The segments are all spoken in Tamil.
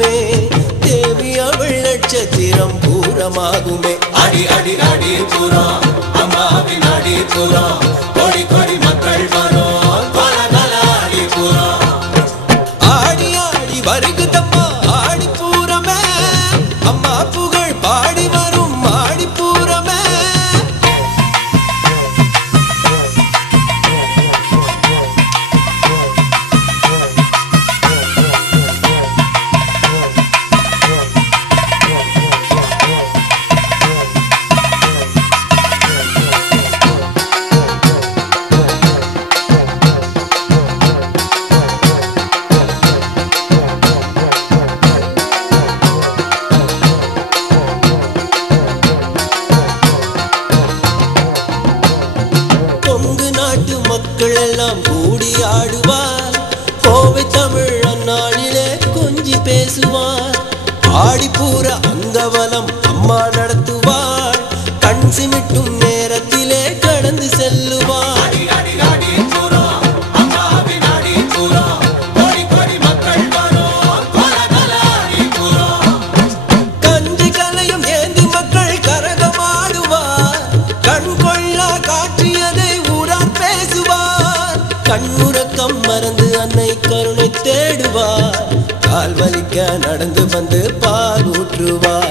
பூரமே தேவி அவள் நட்சத்திரம் பூரமாகுமே அடி அடி அடி பூரம் அம்மாவின் அடி பூரம் கோடி கோடி மக்கள் வரும் பல பல அடி பூரம் ஆடி ஆடி வருகுதம்மா ஆடி பூரமே அம்மா புகழ் பாடி வரும் ஆடி பூரமே மக்கள் எல்லாம் கூடி ஆடுவார் கோவை தமிழ் அந்நாளிலே கொஞ்சி பேசுவார் ஆடிப்பூர அங்கவலம் அம்மா நடத்துவார் கண் சிமிட்டும் நேரத்திலே கடந்து செல்லுவார் கஞ்சி கலையும் ஏந்தி மக்கள் கரகமாடுவார் கண் கொள்ளா காட்சியதை ஊரார் பேசுவார் கண்ணுறக்கம் மறந்து அன்னை கருணை தேடுவார் கால் வலிக்க நடந்து வந்து பால் ஊற்றுவார்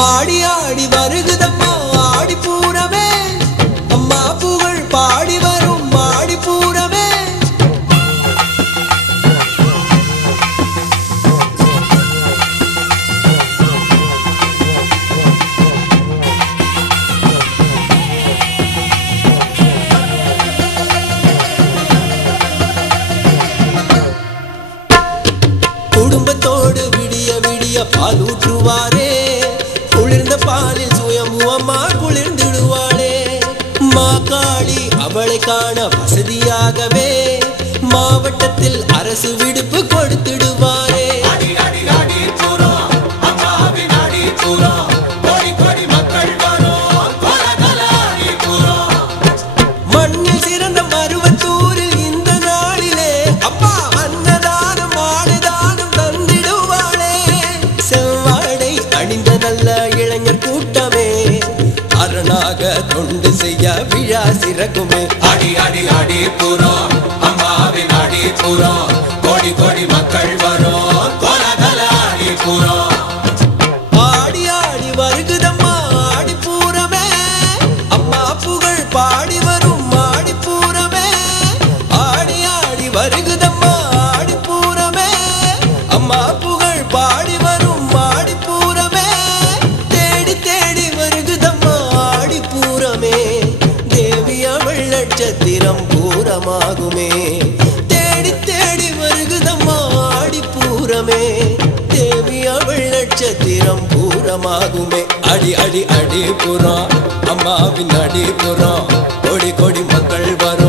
ஆடி ஆடி வருகுதம்மா ஆடி பூரமே அம்மா புகழ் பாடி வரும் ஆடி பூரமே குடும்பத்தோடு விடிய விடிய பால் ஊற்றுவாரே குளிர்ந்த பாலில் சுயமுவமா குளிர்ந்திடுவாளே மாகாளி அவளை காண வசதியாகவே மாவட்டத்தில் அரசு விடுப்பு கொடுத்திடுவாரே மண்ணில் சிறந்த மருவத்தூரில் இந்த நாளிலே அப்பா அன்னதானம் ஆடுதானம் தந்திடுவாளே செவ்வாடை அணிந்த நல்ல இளைஞர் கூட்டமே அரணாக தொண்டு செய்ய விழா சிறக்குமே அடி அடி அடி பூரம் அம்மாவின் அடி பூரம் கோடி கோடி மக்கள் வரும் பல பல அடி பூரம் ஆடி ஆடி வருகுதம்மா ஆடி பூரமே அம்மா புகழ் பாடி வரும் ஆடி பூரமே ஆடி ஆடி வருகுதம்மா ஆடி பூரமே அம்மா புகழ் பாடி வரும் ஆடி பூரமே தேடி தேடி வருகுதம்மா ஆடி பூரமே தேவி அவள் நட்சத்திரம் பூரமாகுமே தேடி தேடி வருகுதம்மா ஆடி பூரமே தேவி அவள் நட்சத்திரம் பூரமாகுமே அடி அடி அடி புறம் அம்மாவின் அடி புறம் கோடி கோடி மக்கள் வரும்